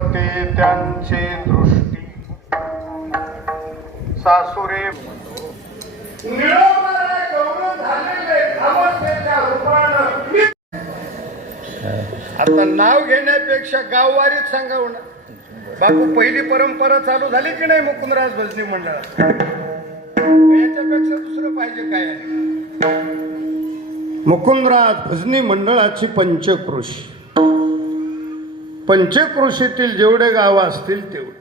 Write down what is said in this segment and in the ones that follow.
ते त्यांचे दृष्टी सासुरे आता नाव घेण्यापेक्षा गाववारीत सांगा ना बापू. पहिली परंपरा चालू झाली की नाही मुकुंदराज भजनी मंडळात? याच्यापेक्षा दुसरं पाहिजे काय आहे? मुकुंदराज भजनी मंडळाची पंचक्रोशी, पंचक्रोशीतील जेवढे गाव असतील तेवढे,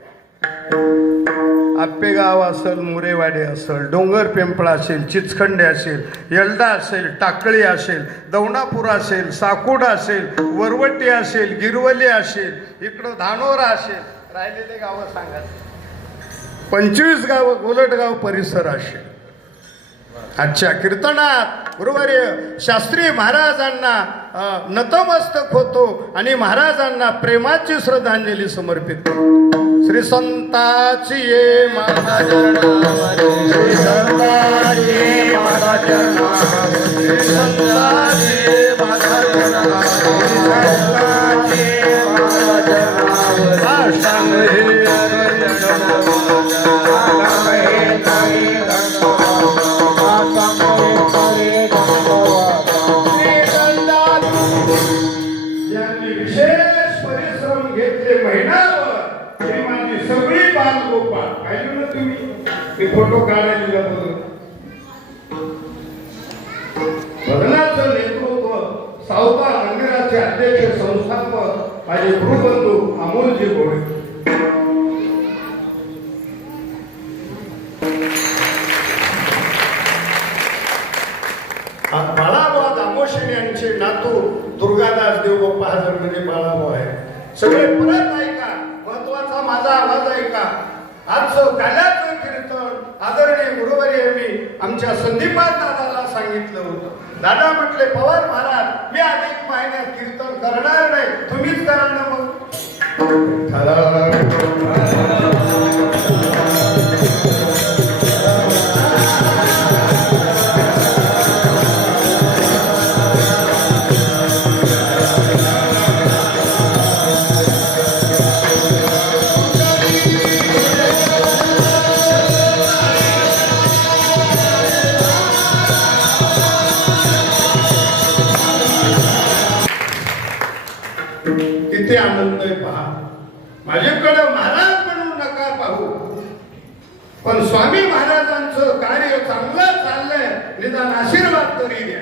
आप्पेगाव असेल, मुरेवाडे असेल, डोंगर पिंपळा असेल, चिचखंडे असेल, येल्डा असेल, टाकळी असेल, दवणापूर असेल, साकोडा असेल, वरवटी असेल, गिरवली असेल, इकडं धानोरा असेल, राहिलेले गावं सांगा. 25 गावं, गोलटगाव परिसर असेल. आजच्या कीर्तनात गुरुवर्य शास्त्री महाराजांना नतमस्तक होतो आणि महाराजांना प्रेमाची श्रद्धांजली समर्पित करतो. श्री संताची ये माझा श्री संताची माझा श्री संताची माझा विशेष परिश्रम घेतले महिनाभर. माझी सगळी बालगोपाळ पाहिजे ना तुम्ही, ते फोटो काढायला भजनाचं नेतृत्व सावता मंदिराचे अध्यक्ष संस्थापक माझे गुरुबंधू अमोलजी गोळे. बाळाबा दामोशीन यांचे नातू दुर्गादास देवबाप्पा हजरमध्ये बाळाबा आहे. सगळे परत ऐका, महत्वाचा माझा आवाज ऐका. आजचं काल्याचं कीर्तन आदरणीय गुरुवर्य मी आमच्या संदीपान दादाला सांगितलं होतं. दादा म्हटले पवार महाराज मी अनेक महिन्यात कीर्तन करणार नाही, तुम्हीच करा ना मग. किती आनंद आहे पहा. माझ्याकडे महाराज म्हणून नका पाहू, पण स्वामी महाराजांचं कार्य चांगलं चाललंय, निदान आशीर्वाद तरी द्या.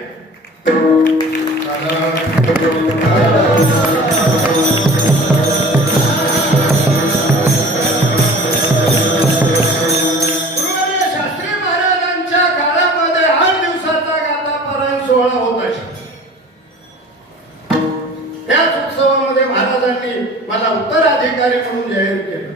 शास्त्री महाराजांच्या काळामध्ये 8 दिवसाचा गाथा पारायण सोहळा होत असे. महाराजांनी मला उत्तराधिकारी म्हणून जाहीर केलं.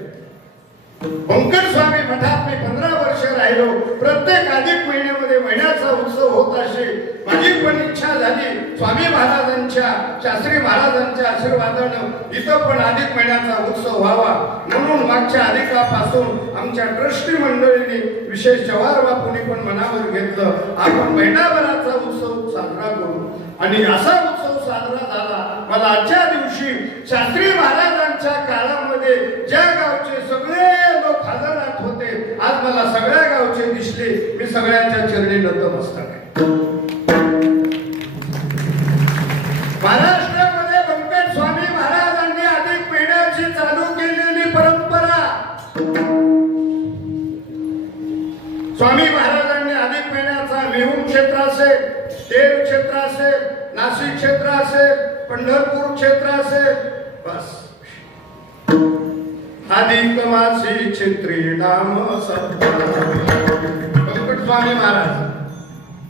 बंकट स्वामी मठात मी 15 वर्ष राहिलो. प्रत्येक अधिक महिन्यामध्ये महिन्याचा उत्सव होत असे. माझी पण इच्छा झाली स्वामी महाराजांच्या, शास्त्री महाराजांच्या आशीर्वादानं इथं पण अधिक महिन्याचा उत्सव व्हावा. म्हणून मागच्या अधिकापासून आमच्या ट्रस्टी मंडळीने विशेष जवाहर बापूंनी पण मनावर घेतलं, आपण महिनाभराचा उत्सव साजरा करू. आणि असा उत्सव साजरा झाला. मला आजच्या दिवशी शास्त्री महाराजांच्या काळामध्ये ज्या गावचे सगळे लोक हजरात होते, आज मला सगळ्या गावचे दिसले. मी सगळ्यांच्या चरणी नतमस्तक आहे. महाराष्ट्रामध्ये बंकट स्वामी महाराजांनी अधिक महिन्याची चालू केलेली परंपरा. स्वामी महाराजांनी अधिक महिन्याचा मेहूण क्षेत्र असेल, तेर क्षेत्र असेल, नाशिक क्षेत्र असेल, पंढरपूर क्षेत्र असेल, बस अधिक मासी क्षेत्री नाम बंकट स्वामी महाराज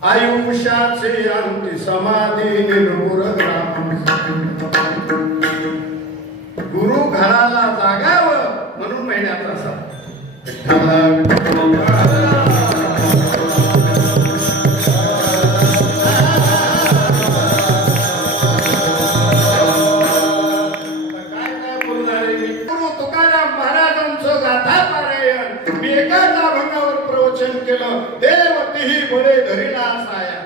आयुष्याचे अंती समाधी निर्भुर ग्राम. गुरु घराला जागावं म्हणून महिन्याचा असा केलं. देव तिही बळे धरीला साया.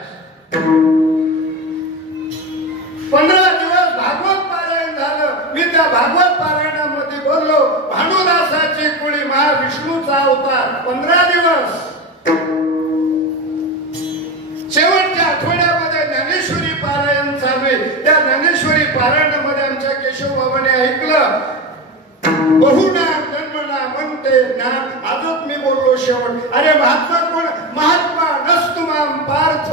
15 दिवस भागवत पारायण झालं. मी त्या भागवत पारायणामध्ये बोललो भानुदासाची कुळी महाविष्णूचा अवतार 15 दिवस. शेवटच्या आठवड्यामध्ये ज्ञानेश्वरी पारायण चालू आहे. त्या ज्ञानेश्वरी पारायणामध्ये आमच्या केशव बाबाने ऐकलं बहुनाम जन्मना म्हणते ज्ञान. आजच मी बोललो शेवट. अरे महात्मा कोण? महात्मा नस्तुमाम पार्थ.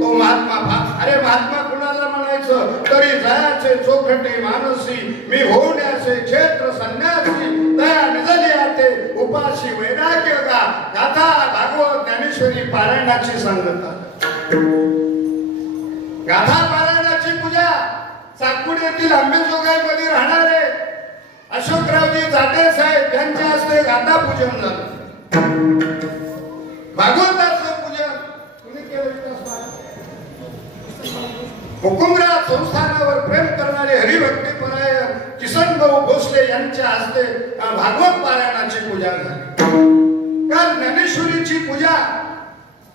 तो महात्मा. अरे महात्मा कुणाला म्हणायचं? तरी जयाचे चोखटे मानसी मी होण्याचे क्षेत्र संन्यासी दया निजली आते उपाशी वैराग्य का गाथा भागवत ज्ञानेश्वरी पारायणाची सांगता. गाथा पारायणाची पूजा सातपुड येथील आंबेजोगाईमध्ये राहणारे अशोकरावजी जाटे साहेब यांच्या हस्ते गाथा पूजन झालं. भागवताचं पूजन कुणी केलं? हुकुमराज संस्थानावर प्रेम करणारे हरिभक्तीपरायण किसनभाऊ भोसले यांच्या हस्ते भागवत पारायणाची पूजा झाली. काल ज्ञानेश्वरीची पूजा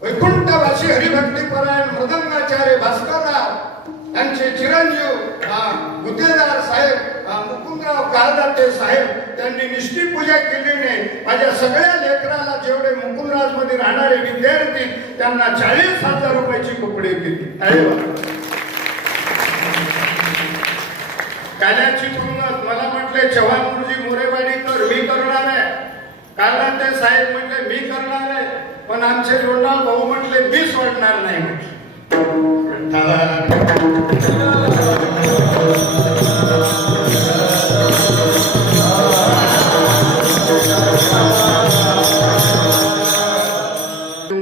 वैकुंठवासी हरिभक्तीपरायण मृदंगाचार्य भास्करराव यांचे चिरंजीव गुत्तेदार साहेब मुकुंदराव कालदाते साहेब त्यांनी निष्ठी पूजा केली नाही. माझ्या सगळ्या लेकराला जेवढे मुकुंदराज मध्ये राहणारे विद्यार्थी त्यांना 40,000 रुपयाची कपडे दिली. अरे काल्याची पूर्ण मला म्हटले चव्हाण गुरुजी मोरेवाडीकर मी करणार आहे. कालदाते साहेब म्हटले मी करणार आहे. पण आमचे लोंढाळ भाऊ म्हटले मी सोडणार नाही म्हटले.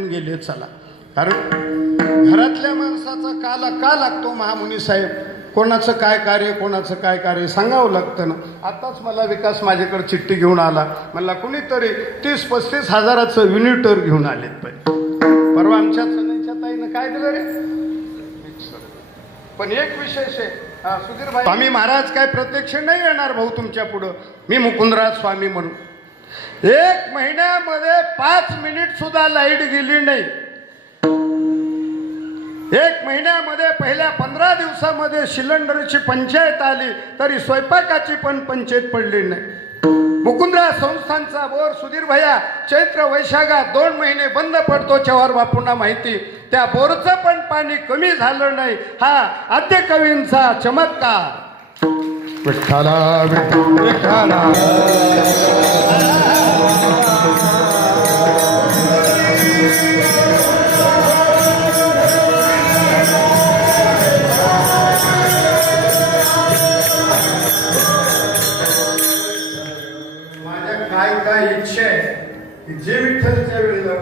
गेले चला. कारण घरातल्या माणसाचा का लागतो महामुनी साहेब? कोणाचं काय कार्य कोणाचं काय कार्य सांगावं लागतं ना. आताच मला विकास माझ्याकडे चिठ्ठी घेऊन आला. मला कुणीतरी 30-35 हजाराचं युनिटर घेऊन आलेत पाहिजे. परवा आमच्या सणाच्या ताईनं काय दिलं रे? पण एक विशेष आहे सुधीर भाई, स्वामी महाराज काय प्रत्यक्ष नाही येणार भाऊ तुमच्या पुढं. मी मुकुंदराज स्वामी म्हणून 1 महिन्यामध्ये 5 मिनिट सुद्धा लाईट गेली नाही. 1 महिन्यामध्ये पहिल्या 15 दिवसामध्ये सिलेंडरची पंचायत आली तरी स्वयंपाकाची पण पंचायत पडली नाही. मुकुंदराज संस्थांचा बोर सुधीर भैया चैत्र वैशाखात 2 महिने बंद पडतो. चव्हाण बापूंना माहिती. त्या बोरचं पण पाणी कमी झालं नाही. हा आद्य कवींचा चमत्कार. विठ्ठला विठ्ठला काय इच्छा आहे की जे विठ्ठलच्या वेळेला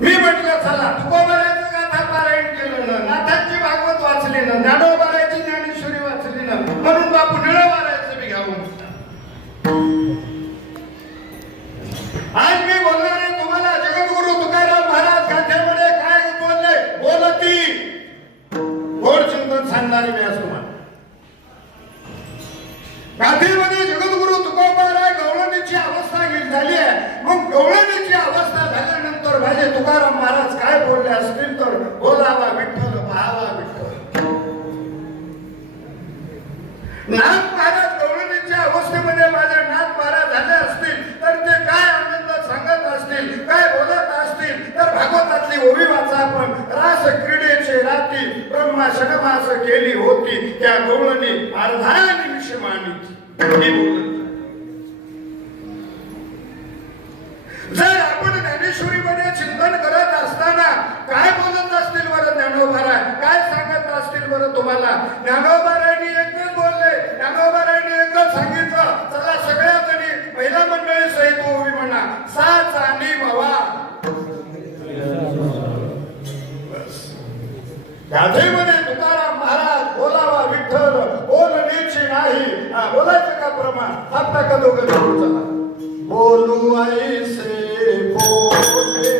मी म्हटलं चला तुकोबारायचं गाथा पारायण केलं ना, नाथांची भागवत वाचली ना, ज्ञानोबारायची ज्ञानेश्वरी वाचली ना, म्हणून बापू निळोबारायचं मी घ्यावं. आज मी बोलणार आहे तुम्हाला जगद्गुरु तुकाराम महाराज गाथेमध्ये काय बोलले. बोलती गोड चिंतन सांगणारे मी असं म्हणतो. गाथेमध्ये जगद्गुरु तुकोबाराय गवळणीची अवस्था झाली आहे. मग गवळणीची अवस्था झाल्यानंतर माझे तुकाराम महाराज काय बोलले असतील तर बोलावा विठ्ठल पाहावा विठ्ठल. नाथ महाराज गवळणीच्या अवस्थेमध्ये माझे नाथ महाराज झाले असतील तर ते काय आनंद सांगत असतील, काय बोलत असतील तर भागवतातली ओवी वाचा आपण. रास क्रीडेचे राती ब्रह्मा शनमास केली होती त्या गवळणी अर्धा निमिष मानिती. जर आपण ज्ञानेश्वरीमध्ये चिंतन करत असताना काय बोलत असतील बरं ज्ञानोबाराय, काय सांगत असतील बरं तुम्हाला? ज्ञानोबारायांनी एकच बोलले, ज्ञानोबारायांनी एकच सांगितलं. चला सगळ्या जणी महिला मंडळी सहित ओवी म्हणा. साच आणि भवा. गाथेमध्ये तुकाराम महाराज बोलावा विठ्ठल बोलण्याची नाही. बोलायचं का प्रमाण? आता का दोघं चला बोलू ऐसे बोले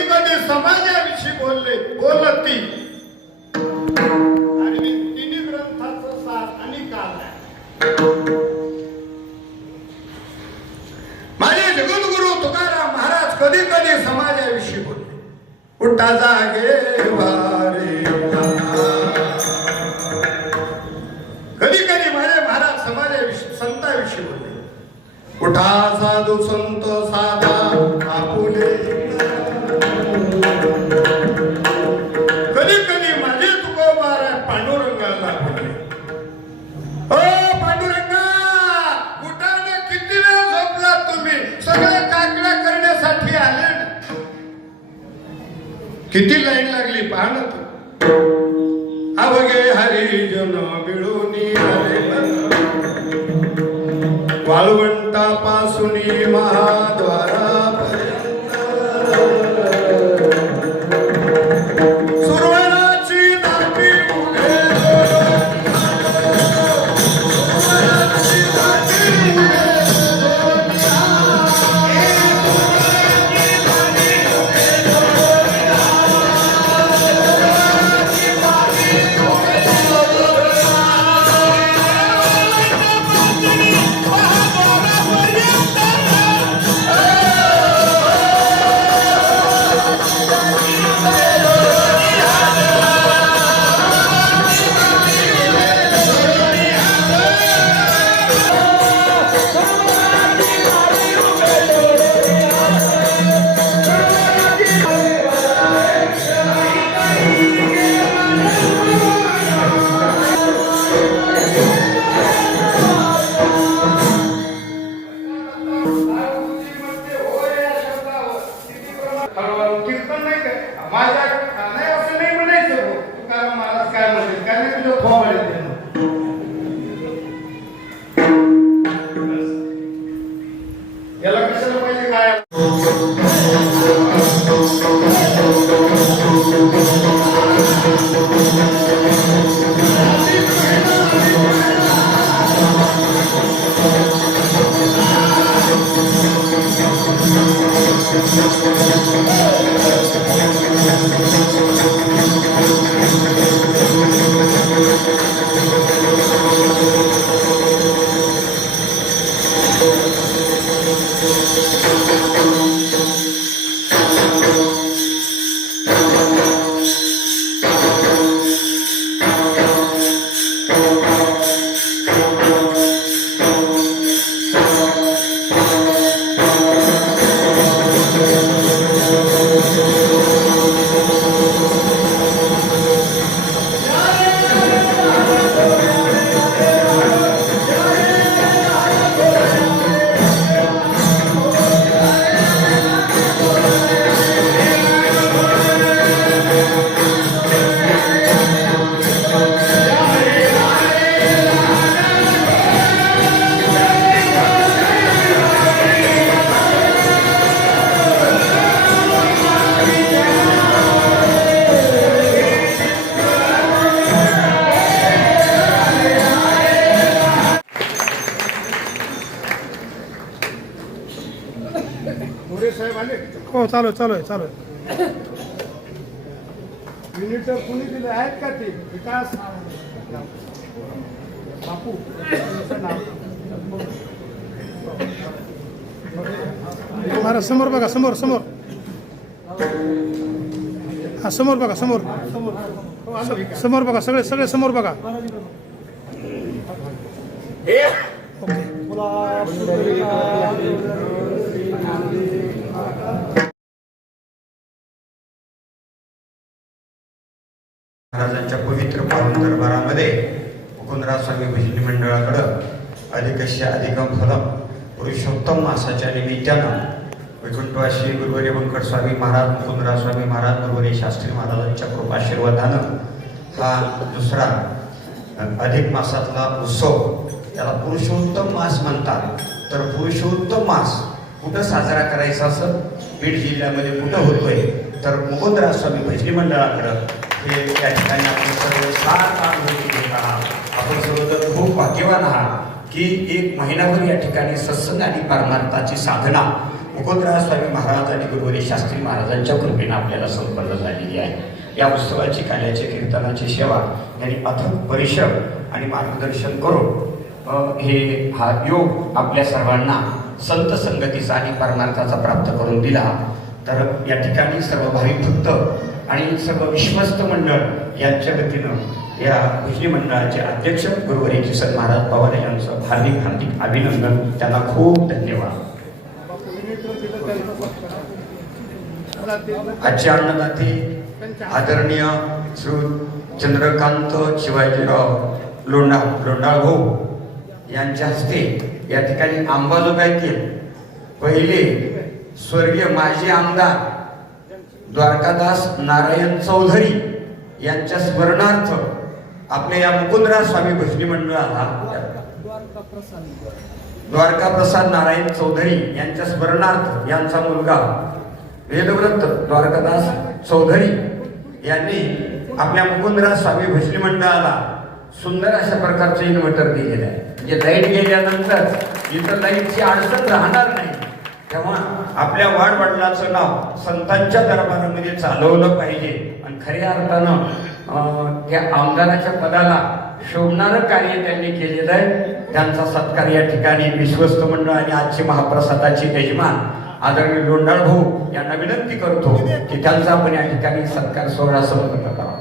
कधी कधी समाजाविषयी बोलत ती आणि मी तिन्ही ग्रंथाचं सार आणि काल माझे जगद्गुरु तुकाराम महाराज कधी कधी समाजाविषयी बोलले. उठा जागे वारे कधी कधी माझे महाराज समाजाविषयी संताविषयी बोलले. उठा साधू संत साधा आपुले. कधी कधी माझे तुकोबार पांडुरंगाला बोलले. ओ पांडुरंगा, उठाने किती वेळ झोपला तुम्ही? सगळे काकड्या करण्यासाठी आले ना. किती लाईन लागली पहा ना तू. अवघे हरिजन मिळून आले वाळवंटापासून महाद्वारापर्यंत सुरवणाची दाटी उभे. सुरवणाची दाटी उभे. कीर्तन नाही काय माझ्या नाही असं नाही म्हणायचं. तुकाराम महाराज काय म्हणतील काय नाही तुझं फॉर्म याला कशाला पाहिजे काय. हो चालू आहे. युनिट कुणी दिले आहेत का ते विकास बापू महाराज समोर बघा. समोर हा समोर बघा. समोर बघा. सगळे समोर बघा. महाराजांच्या पवित्र पावन दरबारामध्ये मुकुंदराज स्वामी भजनी मंडळाकडं अधिकस्य अधिकम फलम पुरुषोत्तम मासाच्या निमित्तानं वैकुंठवासी गुरुवर्य बंकट स्वामी महाराज, मुकुंदराज स्वामी महाराज, गुरुवर्य शास्त्री महाराजांच्या कृपाशीर्वादानं हा दुसरा अधिक मासातला उत्सव त्याला पुरुषोत्तम मास म्हणतात. तर पुरुषोत्तम मास कुठं साजरा करायचा असं बीड जिल्ह्यामध्ये कुठं होतोय तर मुकुंदराज स्वामी भजनी मंडळाकडं हे या ठिकाणी आपण सर्व छान घेत आहात. आपण सर्वजण खूप भाग्यवान आहात की एक महिनाभर या ठिकाणी सत्संग आणि परमार्थाची साधना मुकुंदराज स्वामी महाराज आणि गुरुवारी शास्त्री महाराजांच्या कृपेने आपल्याला संपन्न झालेली आहे. या उत्सवाची कार्याची कीर्तनाची सेवा यांनी अथक परिश्रम आणि मार्गदर्शन करून हा योग आपल्या सर्वांना संत संगतीचा आणि परमार्थाचा प्राप्त करून दिला. तर या ठिकाणी सर्व भाविक भक्त आणि सर्व विश्वस्त मंडळ यांच्या वतीनं या भजनी मंडळाचे अध्यक्ष गुरुवारी किसन महाराज पवार यांचं हार्दिक हार्दिक अभिनंदन. त्यांना खूप धन्यवाद. आजचे अन्नदाते आदरणीय श्री चंद्रकांत शिवाजीराव लोंढाळ भाऊ यांच्या हस्ते या ठिकाणी अंबाजोगाईतील पहिले स्वर्गीय माजी आमदार द्वारकादास नारायण चौधरी यांच्या स्मरणार्थ आपल्या या मुकुंदराज स्वामी भजनी मंडळाला द्वारका प्रसाद नारायण चौधरी यांच्या स्मरणार्थ यांचा मुलगा वेदव्रत द्वारकादास चौधरी यांनी आपल्या मुकुंदराज स्वामी भजनी मंडळाला सुंदर अशा प्रकारचे इन्व्हर्टर दिलेलं आहे. म्हणजे लाईट गेल्यानंतर इथं लाईटची अडचण राहणार नाही. तेव्हा आपल्या वाडवडिलांचं नाव संतांच्या दरबारामध्ये चालवलं पाहिजे आणि खऱ्या अर्थानं त्या आमदाराच्या पदाला शोभणारं कार्य त्यांनी केलेलं आहे. त्यांचा सत्कार या ठिकाणी विश्वस्त मंडळ आणि आजचे महाप्रसादाचे यजमान आदरणीय लोंढाळ भाऊ यांना विनंती करतो की त्यांचा आपण या ठिकाणी सत्कार सोहळा संपन्न करावा.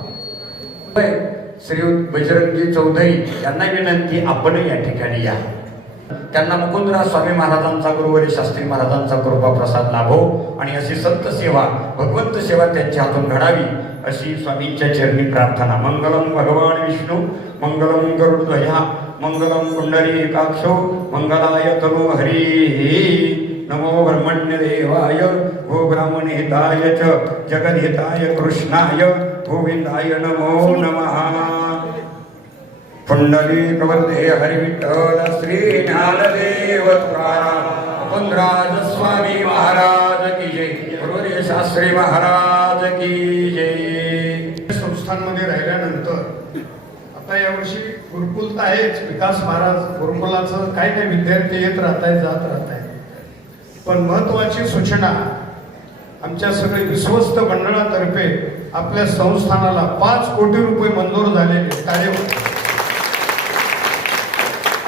श्री बजरंगी चौधरी यांना विनंती आपण या ठिकाणी या. त्यांना मुकुंदराज स्वामी महाराजांचा गुरुवारी शास्त्री महाराजांचा कृपा प्रसाद लाभो आणि अशी संत सेवा भगवंत सेवा त्यांच्या हातून घडावी अशी स्वामींच्या चरणी प्रार्थना. मंगलम भगवान विष्णू मंगलम गरुडध्वजा मंगलम पुंडरीकाक्षो मंगलाय तनो हरी. नमो ब्रह्मण्य देवाय गो ब्राह्मणेताय च जगद्हिताय कृष्णाय गोविंदाय नमो नमः. पुंडलीकवरदे हरिविठ्ठल श्री ज्ञानदेव तुकाराम मुकुंदराज स्वामी महाराज की जय. गुरुदेव शास्त्री महाराज की जय. संस्थांमध्ये राहिल्यानंतर आता यावर्षी गुरुकुल तर आहेच. विकास महाराज गुरुकुलाचं काय काय विद्यार्थी येत राहत आहेत जात राहत आहेत. पण महत्वाची सूचना आमच्या सगळे विश्वस्त मंडळातर्फे आपल्या संस्थानाला 5 कोटी रुपये मंजूर झालेले कार्य.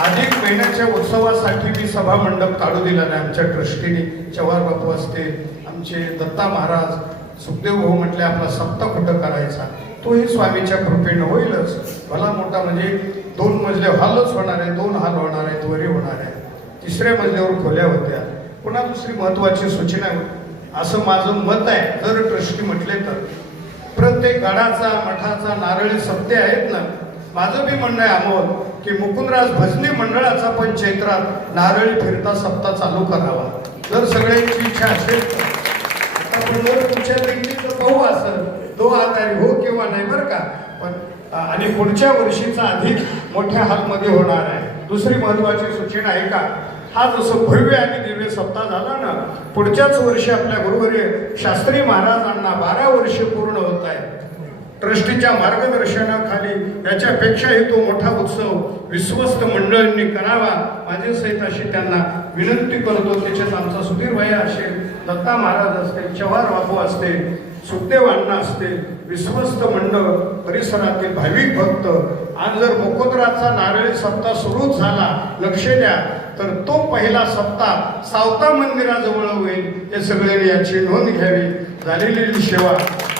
अधिक महिन्याच्या उत्सवासाठी मी सभा मंडप काढू दिला नाही. आमच्या ट्रस्टीने चव्हाण बापू असतील, आमचे दत्ता महाराज, सुखदेव भाऊ म्हटले आपला सप्ताह कुठं करायचा. तोही स्वामीच्या कृपेनं होईलच. भला मोठा म्हणजे 2 मजले हॉलच होणार आहे, 2 हॉल होणार आहेत, वरी होणार आहे. 3ऱ्या मजल्यावर खोल्या होत्या. पुन्हा दुसरी महत्वाची सूचना असं माझं मत आहे. जर ट्रस्टी म्हटले तर प्रत्येक गडाचा मठाचा नारळी सप्ते आहेत ना. माझं बी म्हणणं आहे अमोल की मुकुंदराज भजनी मंडळाचा पण चैत्रात नारळी फिरता सप्ताह चालू करावा. जर सगळ्यांची इच्छा असेल तर. आता जर तुमच्या व्यक्तीचं पाहू असेल तो आधारी हो किंवा नाही बरं का. पण आणि पुढच्या वर्षीचा अधिक मोठ्या हॉलमध्ये होणार आहे. दुसरी महत्वाची सूचना आहे का, हा जसं भव्य आणि दिव्य सप्ताह झाला ना, पुढच्याच वर्षी आपल्या गुरुवारी शास्त्री महाराजांना 12 वर्षे पूर्ण होत आहे. ट्रस्टीच्या मार्गदर्शनाखाली याच्यापेक्षाही तो मोठा उत्सव विश्वस्त मंडळींनी करावा. माझे सहित अशी त्यांना विनंती करतो. त्याच्यात आमचा सुधीर भैया असेल, दत्ता महाराज असतील, चव्हाण बापू असतील, सुखदेव अण्णा असतील, विश्वस्त मंडळ परिसरातील भाविक भक्त. आज जर मुकुंदराचा नारळी सप्ताह सुरू झाला, लक्ष द्या, तर तो पहिला सप्ताह सावता मंदिराजवळ होईल. हे सगळ्यांनी याची नोंद घ्यावी. झालेली सेवा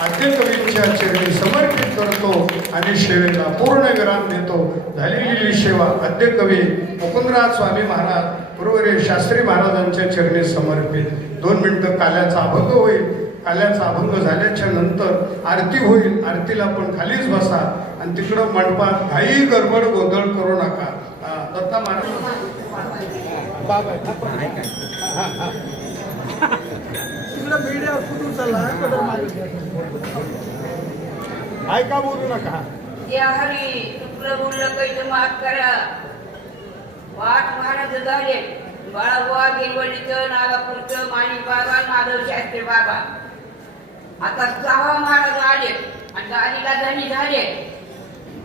आद्य कवींच्या चरणी समर्पित करतो आणि सेवेला पूर्ण विराम देतो. झालेली सेवा आद्य कवी मुकुंदराज स्वामी महाराज गुरुवारी शास्त्री महाराजांच्या चरणी समर्पित. 2 मिनिटं काल्याचा अभंग होईल. काल्याचा अभंग झाल्याच्या नंतर आरती होईल. आरतीला पण खालीच बसा आणि तिकडं मंडपात काही गडबड गोंधळ करू नका. दत्ता महाराज ऐका बोलू नका. या हरी तुकडं बोललं काही माफ करा. वाट महाराज झाले बाळाबुवा गिरवलीचं, नागापूरचं, माणी बाबा, माधव शास्त्री बाबा. आता 6 महाराज आले आणि गाडीला धनी झाले.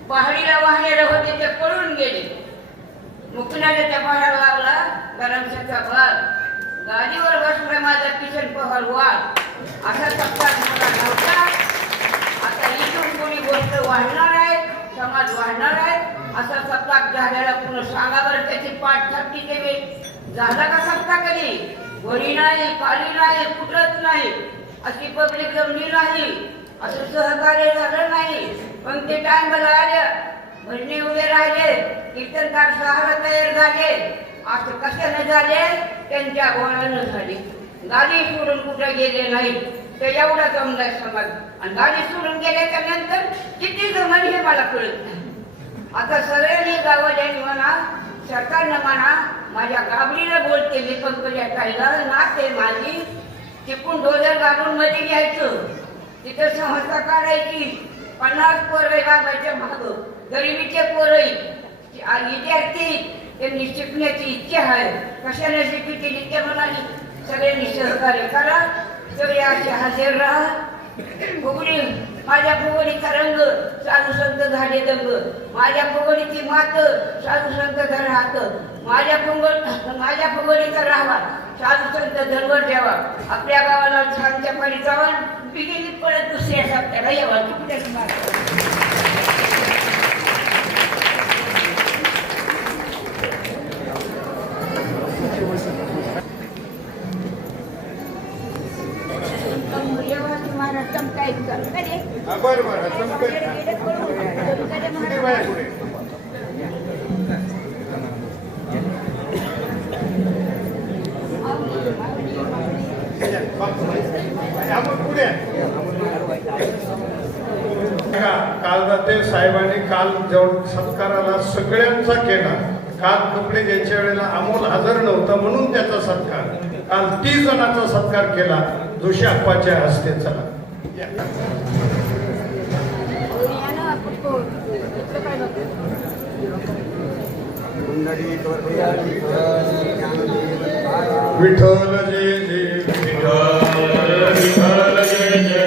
पहाडीला वाहलेले होते ते पळून गेले. मुकुंदाच्या पहाडा लावला गरमशाचा भात. गाडीवर बसला माझा किशन पवार वाद असा सप्ताह मला नव्हता. आता इथून कोणी गोष्ट वाढणार आहे, समाज वाढणार आहे असा सप्ताह झालेला पुन्हा सांगा बरं. त्याची पाठ थपटी केली. झाला का सप्ताह कधी? वरी नाही, पाली नाही, कुठंच नाही, अशी पब्लिक जमली नाही, असं सहकार्य झालं नाही. पण ते टाइमला आलं, भजनी उभे राहिले, कीर्तनकार सहारा तयार झाले. असं कशाने झाले? त्यांच्या गोळानं झाले. गाडी सोडून कुठे गेले नाही. ते एवढा जमलाय समाज. आणि गाडी सोडून गेल्याच्या नंतर किती जमल हे मला कळत नाही. आता सगळ्यांनी गावाल्यांनी म्हणा, सरकारनं म्हणा, माझ्या गाबडीला बोलते मी पंकजा ताईला, नाते माझी तिकून डोजर घालून मध्ये घ्यायचं, तिथं संस्था काढायची. 50 पोरं बाबाच्या मागं, गरिबीचे पोरं विद्यार्थी, त्यांनी शिकण्याची इच्छा आहे. कशाने शिकतील इच्छा म्हणाली. सगळ्यांनी सहकार्य करा, सगळे असे हजर राहा. फुगडी माझ्या फुगडीचा रंग साधू संत झाले दंग. माझ्या फुगडीची मात साधू संत धर हात. माझ्या फुगडीचा राहावा साधू संत धनवर द्यावा. आपल्या गावाला छानच्या पाणी जावा, बिगिनी परत दुसऱ्या सप्त्याला यावा. कुठेच मार बरं बरं चमकत किती बाया पुढे आपण पुढे काल जाते साहेबांनी काल जेवढ सत्काराला सगळ्यांचा केला. काल कपडे ज्यांच्या वेळेला अमोल हजर नव्हता म्हणून त्याचा सत्कार. काल 30 जणांचा सत्कार केला जोशी अप्पाच्या हस्ते. चला विठ्ठल जय जय विठ्ठल, विठ्ठल जय जय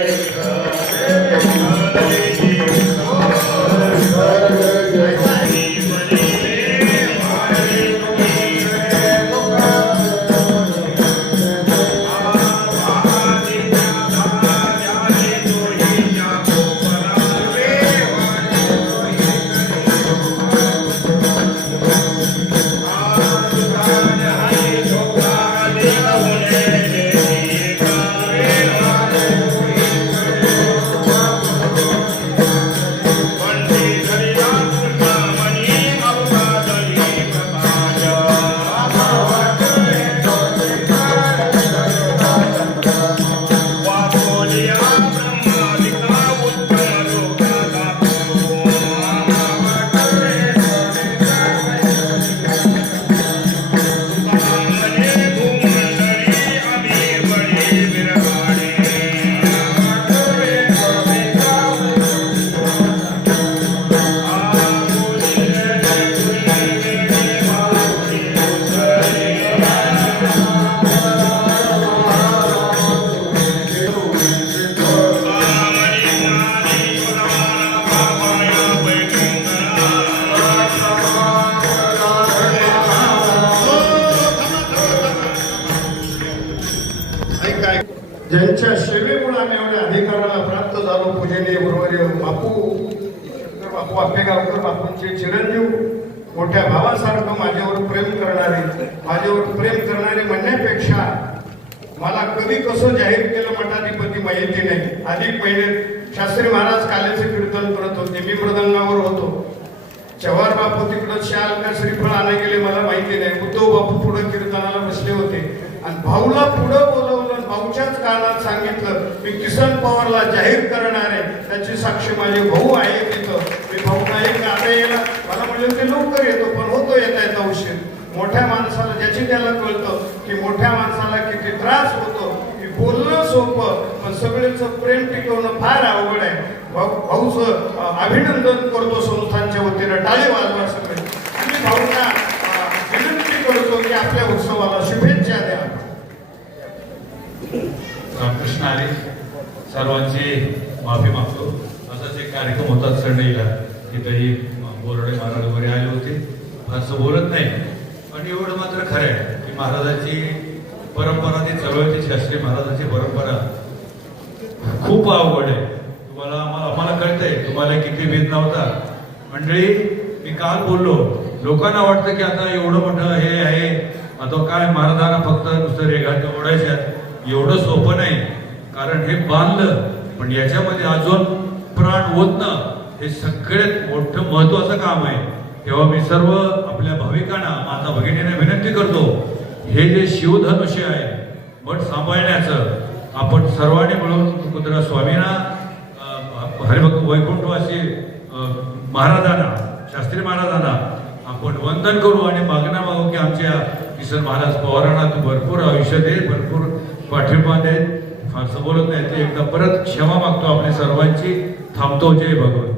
ज्यांच्या सेवेमुळे आम्ही एवढ्या अधिकाराला प्राप्त झालो. पूजनीय गुरुवर्य बापू आपेगावकर बापूंचे चिरंजीव, मोठ्या भावासारखं माझ्यावर प्रेम करणारे म्हणण्यापेक्षा मला कधी कसं जाहीर केलं मठाधिपती माहिती नाही. अधिक महिन्यात शास्त्री महाराज कालेचे कीर्तन करत होते, मी मृदंगावर होतो. चव्हाण बापू तिकडं शाल का श्रीफळ आणायला गेले मला माहिती नाही. उद्धव बापू पुढे कीर्तनाला बसले होते आणि भाऊला पुढं बोलवलं. भाऊच्याच कानात सांगितलं मी किसन पवारला जाहीर करणार आहे, त्याची साक्षी माझे भाऊ आहे तिथं. मी भाऊला एक आता यायला मला म्हणलं ते लवकर येतो, पण होतो येता उशीर. मोठ्या माणसाला ज्याची त्याला कळतं की मोठ्या माणसाला किती त्रास होतो. की बोलणं सोपं पण सगळ्यांचं प्रेम टिकवणं फार अवघड आहे. भाऊचं अभिनंदन करतो संस्थांच्या वतीनं, टाळी वाजवा सगळे. आणि भाऊंना विनंती करतो की आपल्या उत्सवाला शुभेच्छा द्या. रामकृष्ण हरी. सर्वांची माफी मागतो. असाच एक कार्यक्रम होता चढणीला, तिथेही बोरडे महाराज वगैरे आले होते. फारसं बोलत नाही, पण एवढं मात्र खरं आहे की महाराजाची परंपरा ती चळवळीची शास्त्री महाराजांची परंपरा खूप अवघड आहे. तुम्हाला आम्हाला कळतंय तुम्हाला किती वेदना होता. मंडळी, मी काल बोललो, लोकांना वाटतं की आता एवढं मोठं हे आहे, आता काय महाराजांना फक्त नुसतं रेघाट ओढायच्यात. एवढं सोपं नाही, कारण हे बांधलं पण याच्यामध्ये अजून प्राण ओतणं हे सगळ्यात मोठं महत्वाचं काम आहे. तेव्हा मी सर्व आपल्या भाविकांना, माता भगिनींना विनंती करतो, हे जे शिवधनुष्य आहे मठ सांभाळण्याचं आपण सर्वांनी मिळून मुकुंदराज स्वामींना, हरिभक्त वैकुंठवासी महाराजांना, शास्त्री महाराजांना आपण वंदन करू आणि मागणं मागू की आमच्या किसन महाराज पवारांना तू भरपूर आयुष्य दे, भरपूर पाठिंबा दे. फारसं बोलत नाही ते एकदा परत क्षमा मागतो आपल्या सर्वांची. थांबतो. जय भगवान.